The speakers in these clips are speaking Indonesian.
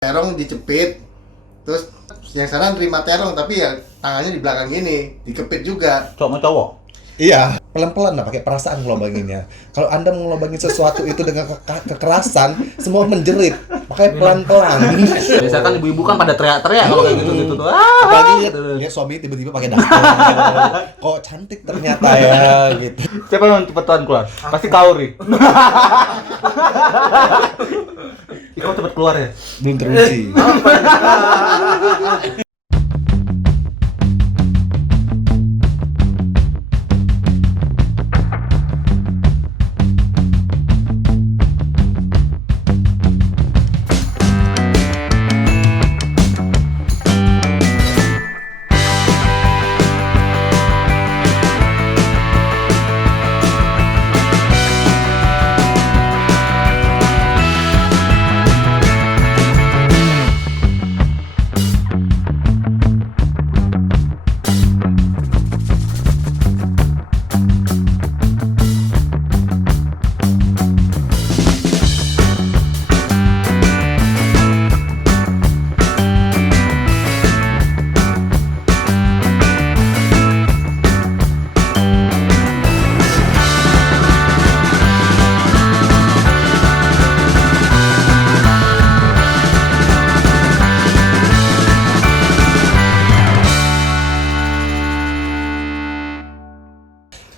terong dicepit, terus yang sana nerima terong tapi ya tangannya di belakang gini, dikepit juga. Cowok sama cowok? Iya, pelan-pelan lah, pakai perasaan ngelobanginnya. Kalau Anda ngelobangin sesuatu itu dengan kekerasan, semua menjerit. Makanya pelan-pelan. Biasanya kan ibu-ibu kan pada teriak-teriak kalau kayak gitu tuh. Apalagi lihat suami tiba-tiba pakai daster. Kok cantik ternyata ya gitu. Siapa yang cepetan keluar? Pasti kau, Ri. Kau cepet keluar ya? Belum teruji.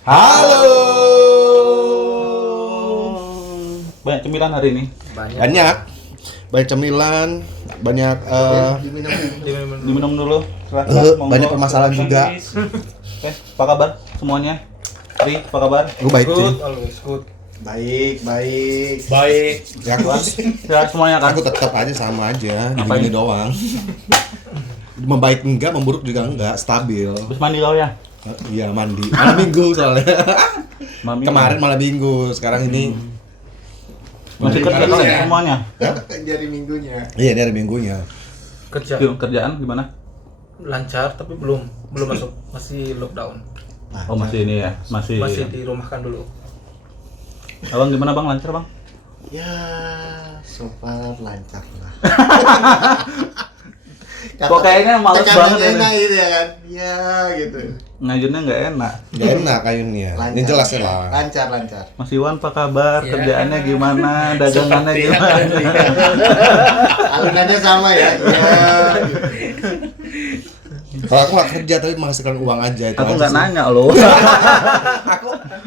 Halo. Banyak cemilan hari ini. Banyak cemilan, banyak Diminum dulu. Silahkan, banyak monggo. permasalahan juga. Oke, apa kabar semuanya? Ri, apa kabar? Gue baik sih. Always good. Baik. Ya, aku, Ya semuanya kan? aku tetap aja sama aja, Ngapain? gini doang. Membaik enggak, memburuk juga enggak, stabil. Habis mandi kau ya? Iya, mandi. Malam minggu soalnya. Mami. Kemarin malam minggu, sekarang ini Masih kerja kalian semuanya? Jari minggunya. iya, dari minggunya. Kerja Kerjaan gimana? lancar tapi belum masuk, masih lockdown. Oh masih ini ya? Masih dirumahkan dulu. Abang gimana bang? Lancar bang? Ya, so far lancar lah. Kok kayaknya males banget ini. enak gitu ya kan? Ya gitu. Ngajarnya nggak enak. Gak enak kayaknya. Ini jelas ya lah. Lancar. Mas Iwan apa kabar? Ya. Kerjaannya gimana? Dagangannya Seperti gimana? Alunannya sama ya. Ya. Kalau aku nggak kerja tapi menghasilkan uang aja itu. Aku aja nggak sih. nanya loh.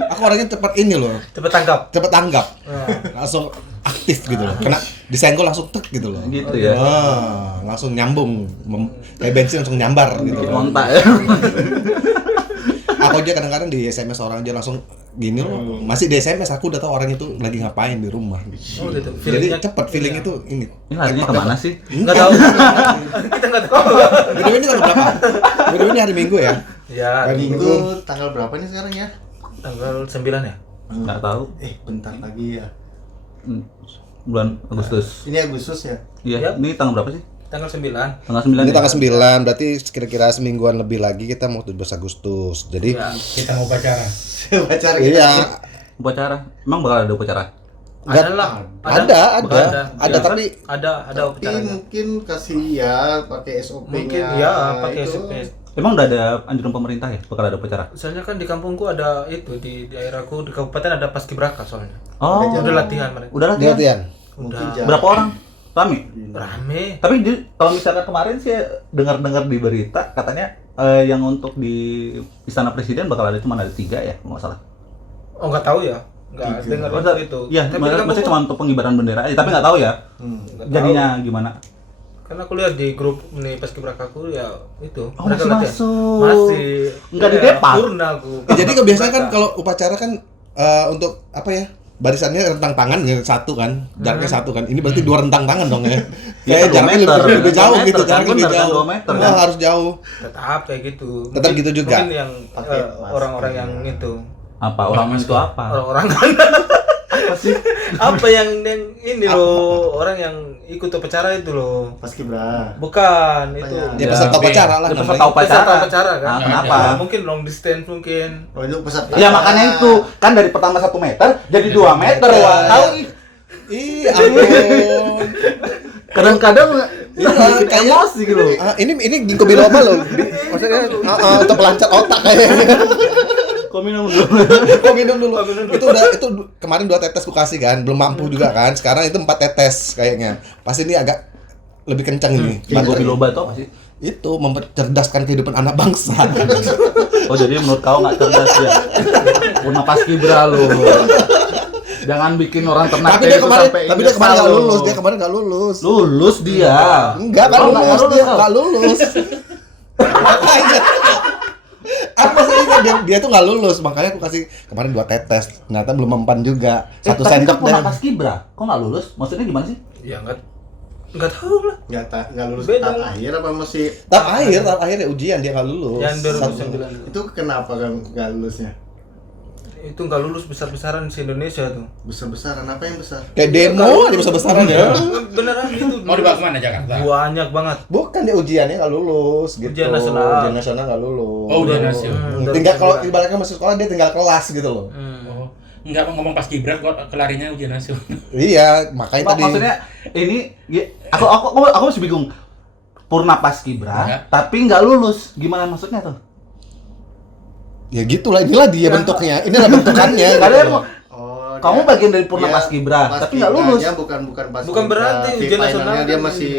Aku orangnya cepat ini loh, Cepet tangkap. cepat tanggap, Nah, langsung aktif gitu loh. Kena disenggol langsung tek gitu loh. Gitu ya. Langsung nyambung, kayak bensin langsung nyambar gitu. Bikin montak ya. Aku aja kadang-kadang di SMS orang aja langsung gini loh. Masih di SMS aku udah tahu orang itu lagi ngapain di rumah. oh gitu. Jadi Feelingnya- cepat feeling iya. itu ini. Ini larinya kemana sih? Nggak tahu. Kita nggak tahu. BTW ini tanggal berapa? BTW ini hari Minggu ya. Ya, Hari Minggu tanggal berapa nih sekarang ya? tanggal 9 ya. Nggak tahu. Bentar lagi ya. Bulan Agustus. Ini Agustus ya? Iya. Yap. Ini tanggal berapa sih? Tanggal 9. Tanggal 9. Ini ya? tanggal 9, berarti kira-kira semingguan lebih lagi kita mau 17 Agustus. Jadi Ya. Kita mau pacaran. Pacar iya, Upacara. Emang bakal ada upacara? Ada lah. ada tapi Ada Tapi upacaranya. mungkin kasih ya pakai SOP-nya. Mungkin ya pakai itu. SOP. Emang udah ada anjuran pemerintah ya? Bakal ada upacara? Soalnya kan di kampungku ada itu, di daerahku di kabupaten ada paskibraka soalnya. Oh. Udah latihan mereka. Udah dia latihan? latihan. Mungkin Udah. jangan. Berapa orang? Rame? Rame. Tapi kalau misalkan kemarin sih dengar-dengar di berita katanya yang untuk di Istana Presiden bakal ada cuma ada 3 ya, kalau nggak salah. Oh nggak tahu ya. Nggak dengar itu. Iya, Tapi di maksudnya kampungku- cuma untuk pengibaran bendera aja, tapi nggak tahu ya Nggak tahu. jadinya gimana. Karena aku lihat di grup nih paskibrakaku ya itu Oh, masih masuk. masih Nggak di ya, depan. Purna aku. Jadi kebiasaan kan kalau upacara kan untuk apa ya? Barisannya rentang tangan ya satu kan, jaraknya satu kan. Ini berarti 2 rentang tangan dong ya. Ya, 2 jaraknya meter. lebih 2 jauh meter gitu, kan, jaraknya lebih bener kan, jauh. 2 meter Oh, kan. harus jauh. Tetap kayak gitu. Tetap gitu juga. Mungkin yang Pakai masker. orang-orang yang itu Apa orang itu apa? orang-orang kan Apa sih? apa yang ini loh orang yang ikut upacara itu loh. Paskibra. Bukan itu. ya? Dia peserta upacara lah Dia namanya. peserta upacara. Peserta upacara kan. Ah, kenapa? Ya, mungkin long distance mungkin. Oh, itu peserta. Ya makanya itu kan dari pertama 1 meter jadi 2 meter. Wah, tahu ih. Ih, ampun. Kadang-kadang kayak- emosi gitu. Ini ginkgo biloba loh. Maksudnya untuk pelancar otak kayaknya. Kau minum dulu. Kok minum dulu. Itu kemarin 2 tetes ku kasih kan, belum mampu juga kan. Sekarang itu 4 tetes kayaknya. Pasti ini agak lebih kencang nih. Ginkgo biloba itu apa sih? Itu mencerdaskan kehidupan anak bangsa. Oh jadi menurut kau nggak cerdas ya? Purna Paskibra lu. Jangan bikin orang ternak Tapi dia itu kemarin sampai nggak nyesal lu. lulus. Dia kemarin nggak lulus. Lulus dia. Enggak Oh, lulus dia, kau? nggak lulus. Aku masih ingat dia tuh nggak lulus, makanya aku kasih kemarin 2 tetes. Ternyata belum mempan juga. 1 tapi sendok kan Purna deh. Paskibra. Kok nggak lulus? Maksudnya gimana sih? Ya enggak tahu lah. Nggak lulus Beda. tahap akhir apa masih Tahap akhir ya ujian dia nggak lulus. Yang 2009 itu kenapa kan nggak lulusnya? itu nggak lulus besar-besaran di Indonesia tuh. Besar-besaran apa yang besar? Kayak demo aja besar-besaran ya. Beneran itu. Mau dibawa kemana Jakarta? Banyak banget. Bukan dia ujiannya nggak lulus gitu. Ujian nasional. Ujian nasional nggak lulus. Oh, ujian nasional. Tinggal kalau ibaratnya masih sekolah dia tinggal kelas gitu loh. Oh, enggak ngomong Paskibra kok kelarinya ujian nasional. Iya, makanya tadi. Maksudnya ini aku masih bingung. Purna Paskibra, Ya. tapi nggak lulus. Gimana maksudnya tuh? Ya gitulah, inilah dia bentuknya. Inilah bentukannya. Nggak ada yang mau. Oh, Kamu dia- bagian dari Purna dia Paskibra, tapi nggak lulus. Paskibranya bukan Paskibra. Bukan berarti ujian finalnya nasional dia kan. masih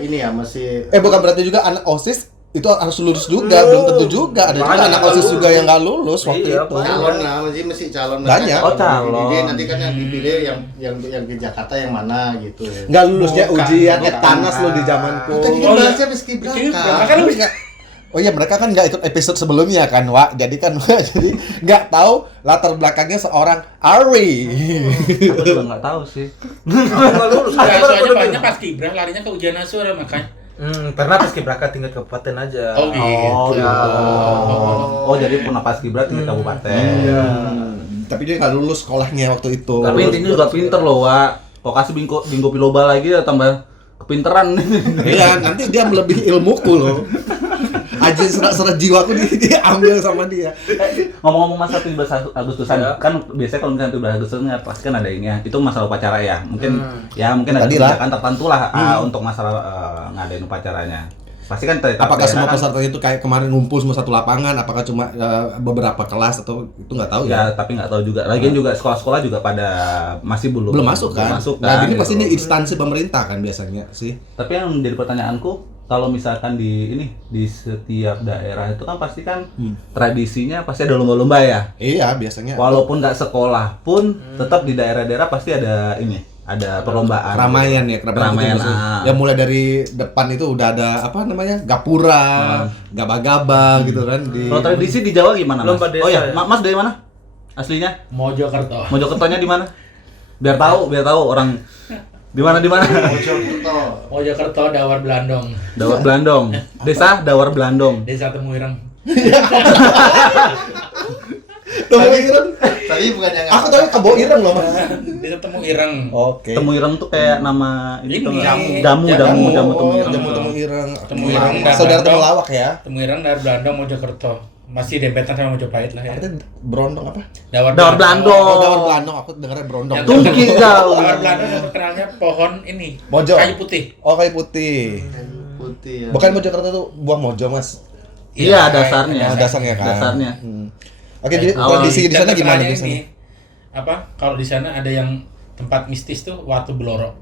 ini ya, masih Bukan berarti juga anak OSIS itu harus lulus juga, belum tentu juga. Ada juga Banyak anak nggak OSIS lulus. juga yang nggak lulus waktu Iya, itu. banyak. calon lah, masih calon. Banyak. Oh, calon. Dia nanti kan yang dipilih yang ke Jakarta yang mana gitu. Nggak lulusnya Bukan, ujian bukan. Tanas lo di zamanku. Tadi kan Oh, iya. bahasnya Paskibra. Kan lu Oh iya, mereka kan nggak ikut episode sebelumnya kan, Wak. Jadi kan jadi nggak tahu latar belakangnya seorang Ari. Aku juga nggak tahu sih. Aku nggak lulus. Enggak, Aku soalnya baru banyak bilang. Paskibra larinya ke ujian nasional makanya. Pernah Paskibraka tingkat kabupaten aja. Oh, gitu. Oh, Ya. oh jadi Purna Paskibra tingkat kabupaten. Iya. Tapi dia nggak lulus sekolahnya waktu itu. Tapi intinya juga pinter loh, Wak. Kok kasih ginkgo biloba lagi ya tambah kepinteran. Iya, nanti dia melebihi ilmuku loh. Aja serat-serat jiwaku dia ambil sama dia. Ngomong-ngomong masa 17 Agustusan, Ya. kan biasanya kalau misalnya 17 Agustusan ya pasti kan ada ini ya. Itu masalah upacara ya. Mungkin mungkin ada Tadi lah. kebijakan tertentu lah untuk masalah ngadain upacaranya. Pasti kan Apakah semua peserta peserta itu kayak kemarin ngumpul semua satu lapangan? Apakah cuma beberapa kelas atau itu nggak tahu ya, ya? tapi nggak tahu juga. Lagian juga sekolah-sekolah juga pada masih belum Belum masuk kan? Nah, ini pasti ini instansi pemerintah kan biasanya sih. Tapi yang menjadi pertanyaanku, kalau misalkan di setiap daerah itu kan pasti kan tradisinya pasti ada lomba-lomba ya. Iya, biasanya. Walaupun nggak sekolah pun tetap di daerah-daerah pasti ada ada perlombaan. Keramaian ya, Keramaian, itu biasanya. Ya mulai dari depan itu udah ada apa namanya? Gapura, gaba-gaba gitu kan di. Kalau tradisi di Jawa gimana, Mas? Lomba desa Oh ya, ya? Mas dari mana? Aslinya? Mojokerto. Mojokertonya di mana? Biar tahu orang di mana. Mojokerto. Mojokerto Dawar Belandong. Dawar Belandong. Desa Dawar Belandong. Desa Temuireng. Tapi bukan yang Aku tahu Kebo Ireng loh, Mas. Desa Temuireng. Oke. Temuireng tuh kayak nama Ini, tuh nggak? jamu. Jamu Oh, Temuireng. Jamu Ireng. Temuireng, Saudara Belandong. Temulawak ya. Temuireng Dawar Belandong Mojokerto. Masih dempetan sama Mojopahit lah ya. Artinya Brondong apa? Dawar Oh, Belandong. Dawar Belandong. Aku dengarnya Brondong. Yang Tungki kau. Dawar Belandong yang terkenalnya pohon ini. Mojo. Kayu putih. Oh, kayu putih. putih ya. Bukan Mojokerto tuh buah mojo, Mas. Iya, dasarnya. Oh, dasarnya kan. Dasarnya. Oke, jadi awal tradisi di Dan sana gimana terkenalnya biasanya? ini, apa? Kalau di sana ada yang tempat mistis tuh Watu Blorok.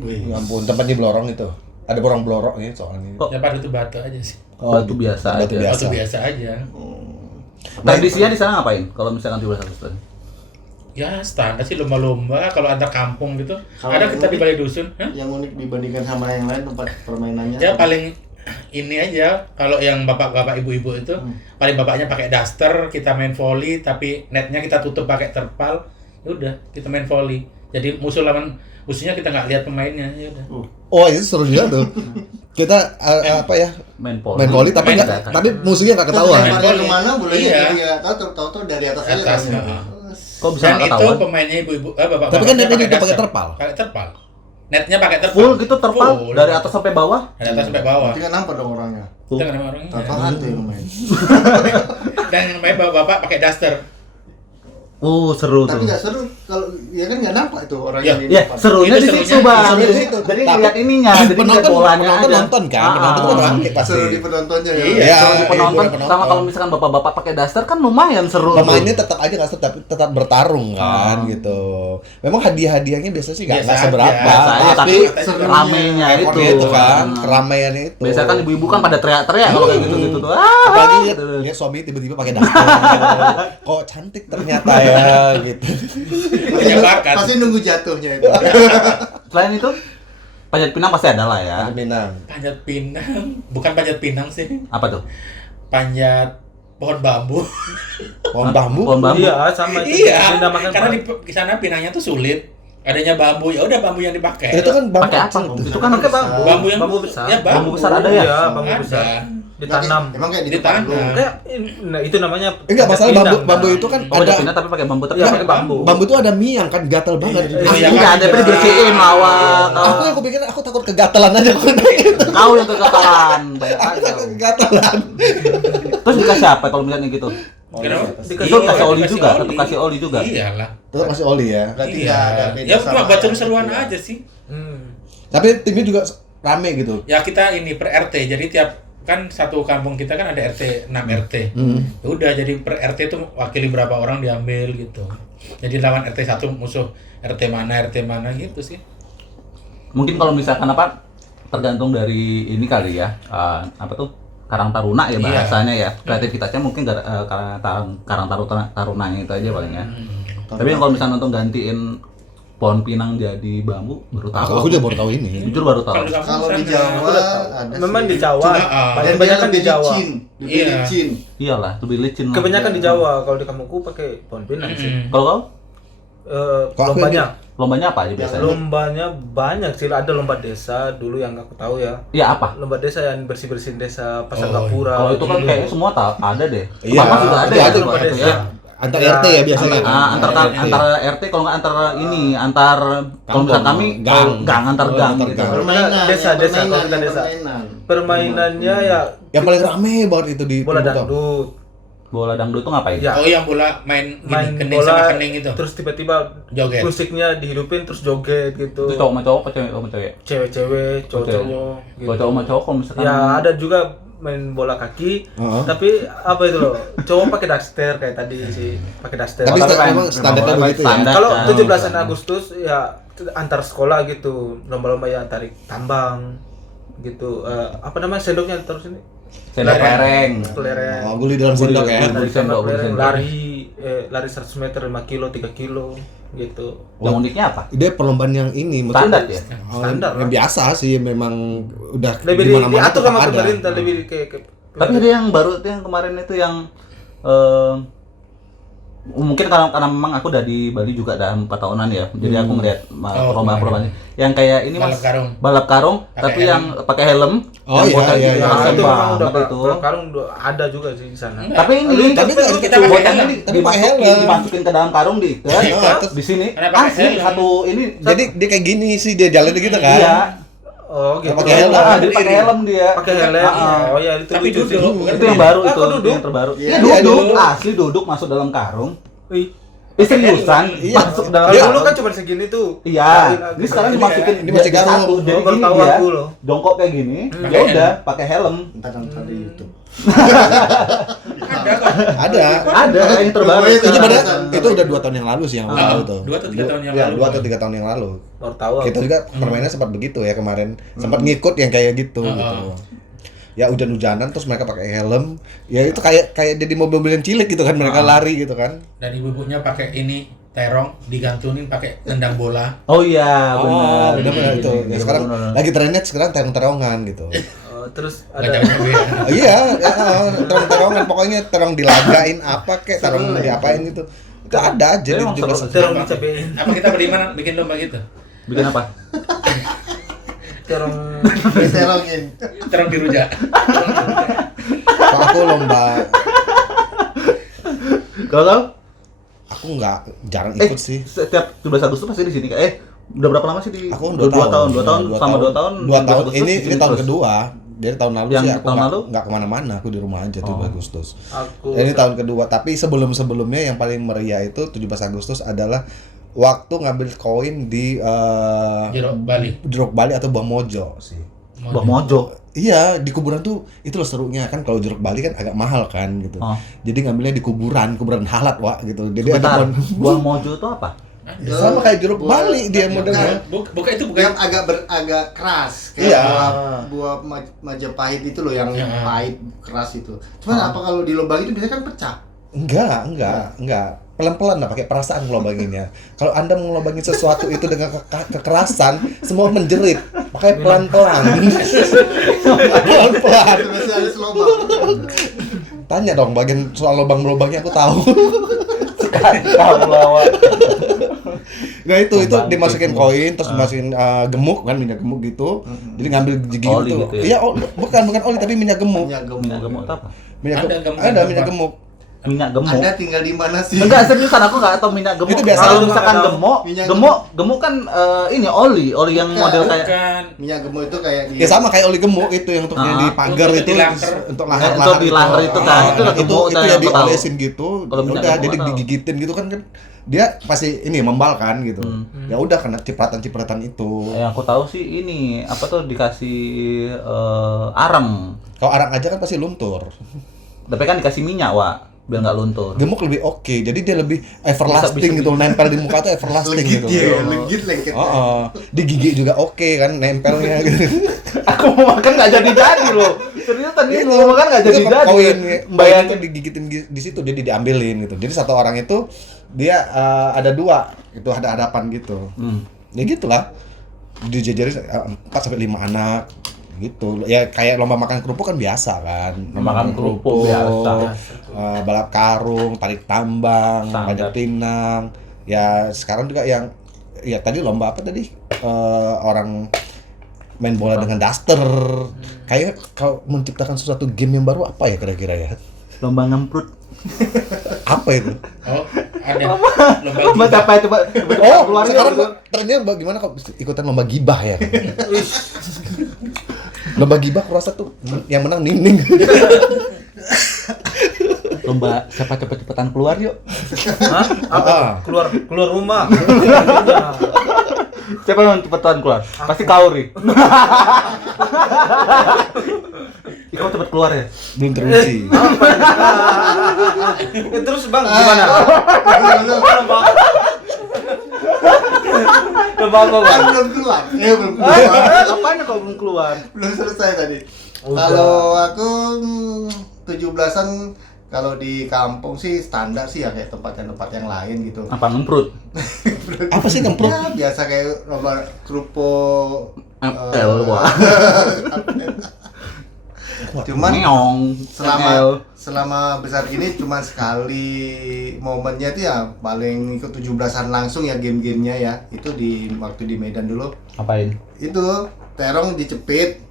Wih. Ya ampun, tempat di Blorong itu. Ada borong blorok nih soalnya. Kok? Ya pada itu batu aja sih. Batu biasa Batu aja. biasa. Batu biasa aja. Tradisinya di sana ngapain? Kalau misalkan 17 Agustus. Ya standar sih lomba-lomba kalau antar kampung gitu. Kalau Ada kita di unik- balai dusun. Hah? Yang unik dibandingkan sama yang lain tempat permainannya. Ya paling ini aja kalau yang bapak-bapak ibu-ibu itu paling bapaknya pakai daster, kita main volley tapi netnya kita tutup pakai terpal. Ya udah, kita main volley. Jadi musuh lawan musuhnya kita nggak lihat pemainnya, ya udah. Oh, itu seru juga tuh. Kita apa ya? Main volley. Main volley tapi Main nggak, tapi musuhnya nggak ketahuan. Lemparin Volley. kemana boleh Iya. dia tahu dari atas aja Atas, kan. heeh. Kok bisa Dan nggak itu ketahuan? pemainnya ibu-ibu, bapak-bapak. Tapi kan netnya juga pakai terpal. Pakai terpal. Netnya pakai terpal. Full gitu terpal Full. dari atas sampai bawah. Dari atas sampai bawah. Berarti kan nampak dong orangnya. Kita nggak ada orangnya. Tanpa hantu yang main. Dan yang main bapak-bapak pakai daster. Oh, seru Tapi tuh. nggak seru kalau ya kan nggak nampak tuh orang Ya, yang di Ya, depan. serunya Itu di serunya, situ, Bang. serunya di situ. Jadi Tapi lihat ininya, jadi lihat penonton bolanya penonton aja. nonton kan, penonton kan rame pasti. Seru di penontonnya ya. Iya, Iya, seru di penonton. hiburan penonton. Sama kalau misalkan bapak-bapak pakai daster kan lumayan seru. Pemainnya tuh. tetap aja nggak seru, tapi tetap bertarung kan gitu. Memang hadiah-hadiahnya biasanya sih nggak Biasa seberapa, aja. Biasa aja, tapi tapi ramenya itu. itu kan keramaiannya itu. Biasanya kan ibu-ibu kan pada teriak-teriak kalau kayak gitu-gitu tuh. Apalagi lihat Gitu. lihat suami tiba-tiba pakai daster. Kok cantik ternyata ya gitu. Punya bakat. Pasti nunggu jatuhnya itu. Selain itu, panjat pinang pasti ada lah ya. Ada Minang. Panjat pinang, bukan panjat pinang sih. Apa tuh? Panjat pohon bambu. Pohon bambu. Pohon bambu. Iya, sama itu. Iya, Dinamakan karena Pak. di sana pinangnya tuh sulit. Adanya bambu, ya udah bambu yang dipakai. Itu kan bambu Pakai apa? kecil tuh. Itu kan Pakai bambu. Bambu yang Bambu besar. Ya, bambu besar ada ya? Iya, bambu Ada. besar. Ditanam. Emang kayak di depan Ditanam. lu. Kayak nah itu namanya Enggak, masalah pinang, bambu kan? itu kan Oh, ada ada pinang tapi pakai bambu Iya, tetap. pakai bambu. bambu itu ada miang kan gatal banget. Iya, iya. Pasti kan, ada, tapi iya. dibersihin awal. Aku pikir aku takut kegatalan aja aku Kau yang kegatalan, banyak Aku aja. takut kegatalan. Terus dikasih apa kalau misalnya gitu? Kenapa? Itu kasih oli juga, tetap kasih oli juga. Iyalah. Tetap masih oli ya. Berarti Iya. nggak ada beda Ya sama cuma buat yang seru-seruan kedua. aja sih. Tapi timnya juga rame gitu. Ya kita ini per RT, jadi tiap kan satu kampung kita kan ada RT 6 RT. Ya udah jadi per RT itu wakili berapa orang diambil gitu. Jadi lawan RT 1 musuh RT mana gitu sih. Mungkin kalau misalkan apa tergantung dari ini kali ya. Apa tuh? Karang Taruna ya Iya. bahasanya ya. Kreativitasnya mungkin Karang Tarunanya itu aja paling ya. Tapi kalau misalnya untuk gantiin pohon pinang jadi bambu baru tahu. Aku juga baru tahu ini. Jujur baru tahu. Kalau di kampung Kalau di sana, Jawa ada Memang sih. di Jawa. Cuma, Dan Banyak dia kan lebih di Jawa. licin, lebih Iya. licin. Iyalah, lebih licin. lah. Kebanyakan di Jawa. Kalau di kampungku pakai pohon pinang sih. Kalau kau Kok aku Lombanya. lombanya apa aja biasanya? Lombanya banyak sih. Ada lomba desa dulu yang aku tahu ya. Iya apa? Lomba desa yang bersih-bersihin desa pasang Oh, gapura. Kalau itu kan gitu. kayak semua ada deh. Iya, Bapak juga ada itu ya. ada, Bapak Pak. itu ya. Antar Ya, RT ya biasanya. Antar RT kalau nggak antar ini antar kalau misalkan kami gang antar Oh, gang antar gitu. gang. Permainan, Desa, yang desa, permainan, kalau kita yang desa. permainan. Permainannya ya Yang paling rame banget itu di bola Purwokerto. dangdut. Bola dangdut tuh ngapain? Ya. Oh yang bola main gini, Main kening bola sama kening itu. terus tiba-tiba Joget. musiknya dihidupin terus joget gitu. Itu cowok sama cowok apa cewek sama cewek? Cewek-cewek, cowok-cowok gitu. Kalau cowok sama cowok kalau misalkan Ya ada juga main bola kaki, Heeh. tapi apa itu loh? Cowok pakai daster kayak tadi sih, pakai daster. Tapi Tapi memang standarnya memang begitu ya. standar. Kalau kan. 17 Agustus ya antar sekolah gitu, lomba-lomba yang tarik tambang gitu. Apa namanya sendoknya terus ini? sendok lereng. Kelereng. Oh, guli dalam sendok ya. Guli Tarik sendok, tambang, guli kelereng, sendok. lari 100 meter 5 kilo, 3 kilo gitu. Yang uniknya apa? Dia perlombaan yang ini Standar ya? Oh, Standar yang lah. biasa sih memang udah Lebih di mana-mana diatur tetap sama ada. pemerintah, lebih kayak Tapi ada yang baru itu yang kemarin itu yang mungkin karena memang aku udah di Bali juga udah 4 tahunan ya. Jadi aku ngeliat Oh, perlombaan yang kayak ini Balap Mas. karung. Balap karung Pakai tapi helm. yang pakai helm. Oh, yang iya, bocah iya, gitu. iya. Nah, itu memang udah Banget itu. karung ada juga sih di sana. Tapi ini Tapi kita pakai bocahnya helm. Tapi pakai helm. dimasukin ke dalam karung diikat. Iya, terus- Di sini Karena pakai asli helm. satu ini Jadi dia kayak gini sih dia jalannya gitu kan. iya. Oh, gitu. Pakai helm. Jadi pakai helm dia. Pakai helm. Oh ya itu Tapi lucu sih. duduk, bukan Itu yang baru Ah, itu, kok duduk? yang terbaru. Iya, Iya iya, duduk, duduk. asli duduk masuk dalam karung. Wih. Seriusan, Iya. masuk dalam Kalau dulu karung. kan cuma segini tuh. Iya, ini sekarang dimasukin ini masih jadi karung. satu, jadi Oh, baru gini tahu dia, aku loh. jongkok kayak gini, ya Pakai udah pakai helm. Ntar di YouTube. Ada kok. Ada. Ada yang terbaru. Itu Itu ada. pada itu udah 2 tahun yang lalu sih yang aku Ah, tahu tuh. 2 atau 3 tahun yang Iya, lalu. 2 atau 3 tahun yang lalu. Baru tahu aku. Kita juga permainan sempat begitu ya kemarin. Sempat ngikut yang kayak gitu gitu. Ya hujan-hujanan terus mereka pakai helm. Ya itu kayak jadi mobil-mobil yang cilik gitu kan mereka lari gitu kan. Dan ibu-ibunya pakai ini terong digantungin pakai tendang bola. Oh iya, Oh, benar. benar itu. Ya, sekarang benar. lagi trennya sekarang terong-terongan gitu. Terus Nggak ada jauh beda. Iya, terong-terongan pokoknya terong dilagain apa kek, terong diapain gitu. Itu ada aja di Emang 17 seru. terong dicabein. Apa kita beriman bikin lomba gitu? Bikin apa? Terong Diserongin. Terong dirujak. Kalau aku lomba, Kalau aku nggak jarang ikut sih. setiap 17 Agustus pasti di sini udah berapa lama sih di? Aku 2 tahun, 2 tahun, 2 selama 2 tahun. 2 tahun. 17 Agustus Ini di sini tahun terus. kedua. Jadi tahun lalu Yang sih aku tahun lalu? nggak kemana-mana, aku di rumah aja 7 Oh. Agustus. Aku Ini tahun kedua, tapi sebelumnya yang paling meriah itu 17 Agustus adalah waktu ngambil koin di Jeruk Bali. Bali atau Bang Mojo sih. Bang Mojo. Iya, di kuburan tuh itu loh serunya kan, kalau jeruk Bali kan agak mahal kan gitu. Oh. Jadi ngambilnya di kuburan halat Wak gitu. Jadi Sebentar, ada Bang Mojo itu apa? sama kayak jeruk Buah- Bali dia modelnya. Bukan itu yang bukan. agak keras Iya. kayak buah Majapahit itu loh yang Ya. pahit keras itu. Cuman apa kalau di lubang itu biasanya kan pecah. Enggak. Pelan-pelan lah, pakai perasaan ngelobanginnya. Kalau Anda ngelobangin sesuatu itu dengan kekerasan, semua menjerit. Makanya pelan-pelan. Pelan-pelan. Masih ada lubang. Tanya dong bagian soal lubang-lubangnya aku tahu. Tahu lawak. Nah itu Lubang dimasukin gitu. koin, terus dimasukin gemuk kan, minyak gemuk gitu. Jadi ngambil gigi Oli gitu. gitu ya? Iya, bukan oli tapi minyak gemuk. Minyak Minyak gemuk itu apa? Ada minyak gemuk. Minyak gemuk. Anda tinggal di mana sih? Enggak, seriusan aku enggak tahu minyak gemuk. Itu biasa Kalau lu misalkan nggak tahu. gemuk, Minyak gemuk kan ini oli yang Bukan, model kayak Bukan. Minyak gemuk itu kayak Ya sama kayak oli gemuk itu yang untuk yang di pagar Untuk itu di lahar. untuk Itu di lahar itu kan, itu udah gemuk, itu udah ya yang aku tahu. diolesin gitu. Kalau minyak Udah gemuk jadi nggak tahu. digigitin gitu kan dia pasti ini membal kan gitu. Ya udah kena cipratan-cipratan itu. yang aku tahu sih ini apa tuh dikasih arang. Kalau arang aja kan pasti luntur. Tapi kan dikasih minyak, Wak, biar nggak luntur. Gemuk lebih oke, jadi dia lebih everlasting Bisa- gitu, nempel di muka tuh everlasting legit gitu. ya, legit lengket. Oh, di gigi juga oke kan, nempelnya gitu. Aku mau makan nggak jadi loh. Serius tadi mau makan nggak jadi. Koin Bayangin itu digigitin di situ, jadi diambilin gitu. Jadi satu orang itu dia ada 2, itu ada hadapan gitu. Ya gitulah. Dijajarin 4 sampai 5 anak gitu. Ya kayak lomba makan kerupuk kan biasa kan. Makan kerupuk biasa. Balap karung, tarik tambang, Standar. panjat pinang. Ya sekarang juga yang ya tadi lomba apa tadi? Orang main bola dengan daster. Kayak kalau menciptakan sesuatu game yang baru apa ya kira-kira ya? Lomba ngemprut. Apa itu? Oh, ada. Lomba Lomba gibah. apa coba? Oh, keluar sekarang yuk. trennya bagaimana kalau ikutan lomba gibah ya? Lomba gibah aku rasa tuh yang menang Nining. Lomba siapa cepet-cepetan keluar yuk. Hah? Apa? Ah. Keluar rumah. Siapa yang cepetan keluar? Pasti kau, Ri. Kau cepet keluar ya? Belum teruji. Terus Bang gimana? Lomba apa, Kan Bang? belum keluar. Belum keluar. Apanya kau belum keluar? Belum selesai tadi. Udah. Kalau aku 17-an kalau di kampung sih standar sih ya kayak tempat yang lain gitu. Apa ngemprut? Apa sih ngemprut? Ya biasa kayak lomba kerupuk. Wah. Cuman Meong. selama besar ini cuma sekali momennya itu ya paling ikut 17-an langsung ya game-gamenya ya. Itu di waktu di Medan dulu. Apain? Itu terong dicepit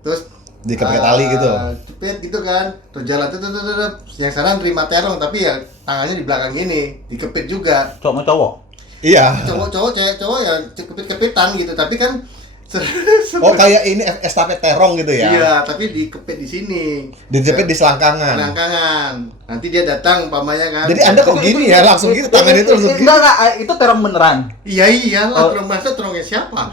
terus Diikat-ikat tali gitu. Cepit gitu kan. Terus jalan tuh yang sana terima terong tapi ya tangannya di belakang gini, dikepit juga. Cowok mau cowok? Iya. Cowok cewek ya kepit-kepitan gitu tapi kan Oh kayak ini estafet terong gitu ya? iya, tapi dikepit di sini. Dijepit di selangkangan. Selangkangan. Nanti dia datang umpamanya kan. Jadi Anda kok gini ya langsung gitu tangan itu langsung gitu. Enggak, itu terong beneran. Iya iyalah, Oh. terong masa terongnya siapa?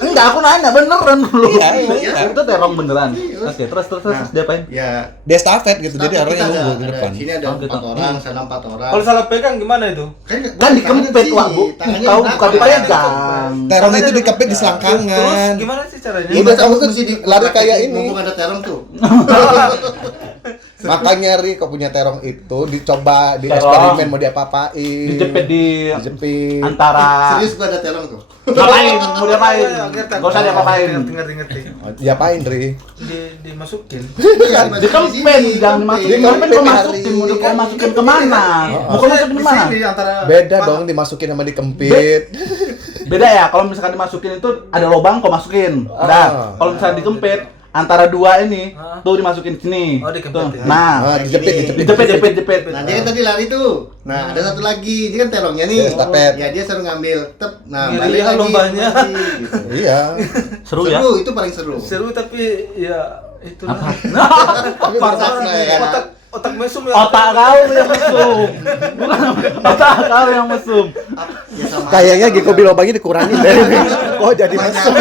Enggak, aku nanya beneran lu. Iya, iya. Itu terong beneran. Iya. Oke, terus Nah, dia apain? Ya, Dia estafet gitu. Jadi tapi orang kita yang nunggu ada- di depan. Sini ada Oh, gitu. 4 orang, sana 4 orang. Kalau salah pegang gimana itu? Kan tangannya dikempit, sini, Wak, Bu. tangannya Kau di bukan belakang. dipegang. Terong itu dikepit di Terus selangkangan. gimana sih caranya? Iya. Udah, kamu tuh lari kayak ini. Mumpung ada terong tuh. Makanya Ri, kau punya terong itu dicoba, di Terong. eksperimen mau diapa-apain. Dijepit di Dijepit. antara Serius gua ada terong tuh. ngapain? Mau diapain? Ngerti, Gak usah diapa-apain. Ngerti. Diapain Ri? Dimasukin. Iya, Dikempit, jangan dimasukin. Kempit kau masukin, mau kau masukin kemana? Mau kau masukin kemana? Di sini antara Beda dong dimasukin sama dikempit. Beda ya, kalau misalkan dimasukin itu ada lubang kau masukin. Nah, kalau misalkan dikempit antara dua ini tuh dimasukin sini. Oh, dikempit, Tuh. ya. Nah, Dijepit. dijepit. Nah, dia kan tadi lari tuh. Nah, ada satu lagi. Ini kan terongnya nih. Ya, estafet. Ya, dia selalu ngambil. Tep. Nah, Ngeri balik ya lagi. lombanya. lagi, gitu. Iya. Seru ya. Seru, itu paling seru. seru tapi ya Itulah. Tapi Maksudnya ya. Otak mesum ya. Otak kau yang mesum. Bukan otak kau yang mesum. Ya sama kayaknya aja Giko kalau bilobanya dikurangin deh. Oh jadi mesum.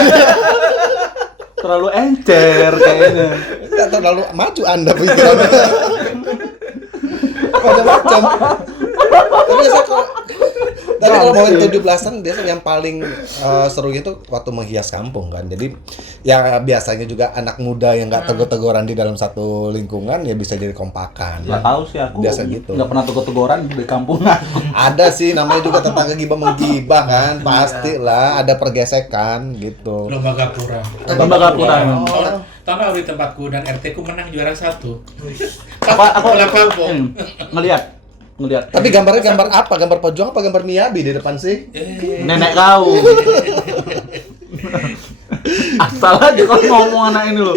Terlalu encer kayaknya. Nggak terlalu maju Anda pikirannya. Macam-macam. Tapi kalau momen 17-an biasanya yang paling seru itu waktu menghias kampung kan. Jadi ya biasanya juga anak muda yang nggak tegur-teguran di dalam satu lingkungan ya bisa jadi kompakan. Nggak tahu sih aku. Biasa gitu. Nggak pernah tegur-teguran di kampung aku. Ada sih namanya juga tetangga gibah menggibah kan. Pastilah ada pergesekan gitu. Lomba gapura. Lomba gapura emang. Tahu nggak di tempatku dan RT ku menang juara 1. Aku Bola kampung. ngelihat. Tapi gambarnya gambar apa? Gambar pojok apa gambar Miyabi di depan sih? Nenek kau. Asal aja kalau ngomong anak ini loh.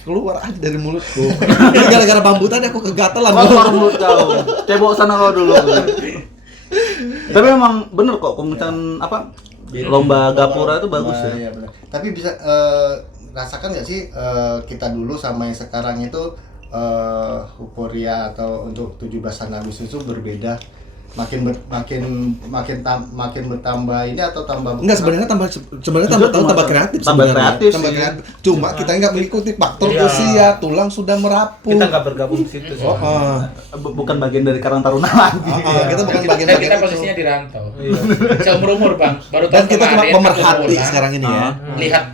Keluar aja dari mulutku. Ini gara-gara bambu tadi aku kegatelan. Keluar mulut kau. Cebok sana kau dulu. Tapi emang bener kok misalkan apa lomba gapura itu bagus ya. Iya benar. Tapi bisa rasakan nggak sih kita dulu sama yang sekarang itu euforia atau untuk 17-an Agustus itu berbeda, makin bertambah ini atau tambah Enggak sebenarnya tambah kreatif Tambah sebenarnya. kreatif Tambah sih. kreatif. Cuma kita nggak mengikuti faktor Iya. usia, tulang sudah merapuh. Kita nggak bergabung di situ sih. bukan bagian dari Karang Taruna lagi. Kita bukan Dan bagian-bagian kita itu. posisinya di rantau. Iya. Seumur-umur Bang, baru Dan tahun kita cuma kemarin pemerhati aku pulang, sekarang ini ya. lihat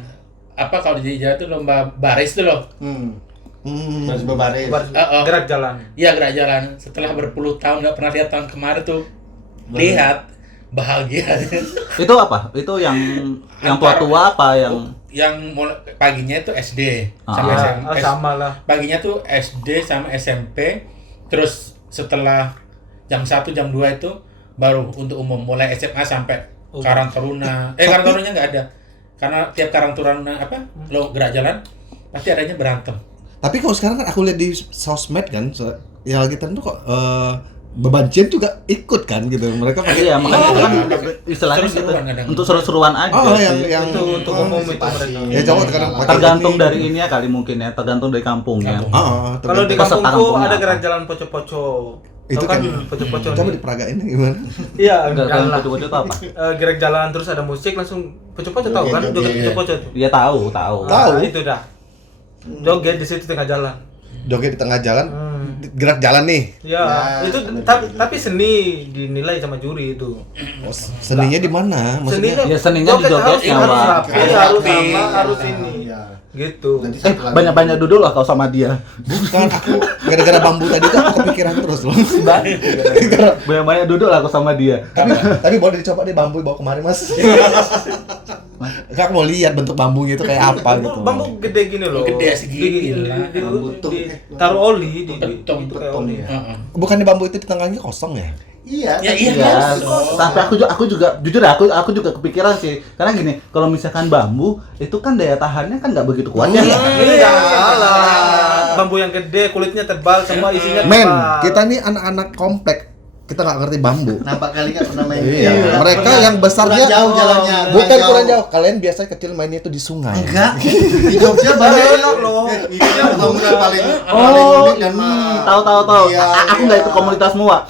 apa kalau di Jawa itu lomba baris tuh loh. masih berbaris. Gerak jalan. Iya gerak jalan. Setelah berpuluh tahun nggak pernah lihat tahun kemarin tuh. Lihat bahagia. Itu apa? Itu yang tua-tua apa yang mulai paginya itu SD sampai Ah. SMP. Sama lah. Paginya tuh SD sama SMP. Terus setelah jam 1 jam 2 itu baru untuk umum mulai SMA sampai Karang Taruna. Karang Tarunanya nggak ada. Karena tiap Karang Taruna lo gerak jalan pasti adanya berantem. Tapi kalau sekarang kan aku lihat di sosmed kan, ya kita tuh kok beban jam juga ikut kan gitu. Mereka pakai Iya, makanya itu kan istilahnya gitu. Seru-seruan kadang. Untuk seru-seruan aja. yang Itu untuk umum itu Partisipasi. mereka. ya coba sekarang pakai Tergantung ini. dari ini ya kali mungkin ya, tergantung dari kampungnya. Kampung. Kalau di Peserta kampungku kampungnya ada apa? gerak jalan poco-poco. itu Tahu kan poco-poco. coba di Praga ini gimana? Iya, Enggak jalan lah. bocor-bocor itu apa? Gerak jalan terus ada musik langsung poco-poco tahu kan? Joget-joget. Joget poco-poco tuh. Iya tahu. Tahu. Nah, itu dah. Joget di situ tengah jalan. Joget di tengah jalan, gerak jalan nih. Ya, Ya, itu bener. tapi seni dinilai sama juri itu. Seninya di mana? Maksudnya Ya, seninya di jogetnya, harus Bang. rapi, harus Rapi. sama, harus ini. Iya. Gitu. Nanti setelah Banyak-banyak duduk lah kau sama dia. bukan aku gara-gara bambu tadi tuh aku kepikiran terus loh. Banyak-banyak duduk lah kau sama dia. tapi boleh dicoba deh bambu bawa kemari Mas. Aku mau lihat bentuk bambunya itu kayak apa gitu. Bambu gede gini loh. Gede segini lah. Bambu tuh. taruh oli di Betung. itu kayak Betung oli. ya. Heeh. Bukan di bambu itu di tengahnya kosong ya? Iya. Ya, iya. Iya, kosong. sampai aku juga jujur ya, aku juga kepikiran sih. Karena gini, kalau misalkan bambu itu kan daya tahannya kan nggak begitu kuat ya. Ini jangan salah. Bambu yang gede, kulitnya tebal, semua isinya Men, tebal. kita nih anak-anak komplek. Kita nggak ngerti bambu. Nampak kali nggak pernah main. Iya. Nggak Mereka pernah. yang besarnya Kurang jauh jalannya. Bukan kurang jauh. Kalian biasanya kecil mainnya itu di sungai. Enggak. Di Jogja banyak enak loh. Itu komunitas paling Oh, unik dan tahu. Iya, Aku nggak iya. ikut komunitasmu, Wak.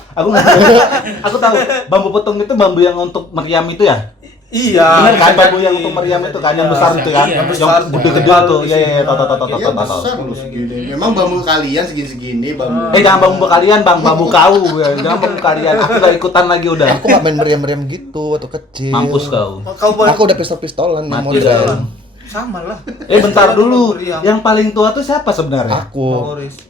Aku tahu. Bambu petung itu bambu yang untuk meriam itu ya. Iya. Benar kan bambu yang untuk meriam itu kan yang besar itu kan. Iya, Yang besar. gede-gede tuh. Iya, tahu. Iya besar loh segini. Memang bambu kalian segini-segini bambu. Jangan bambu kalian, Bang. Bambu kau. Jangan bambu kalian. Aku nggak ikutan lagi udah. Aku nggak main meriam-meriam gitu waktu kecil. Mampus kau. Kau boleh Aku udah pistol-pistolan Mati model. dah. sama lah. Bentar dulu. Meriam. Yang paling tua tuh siapa sebenarnya? Aku. Maurice.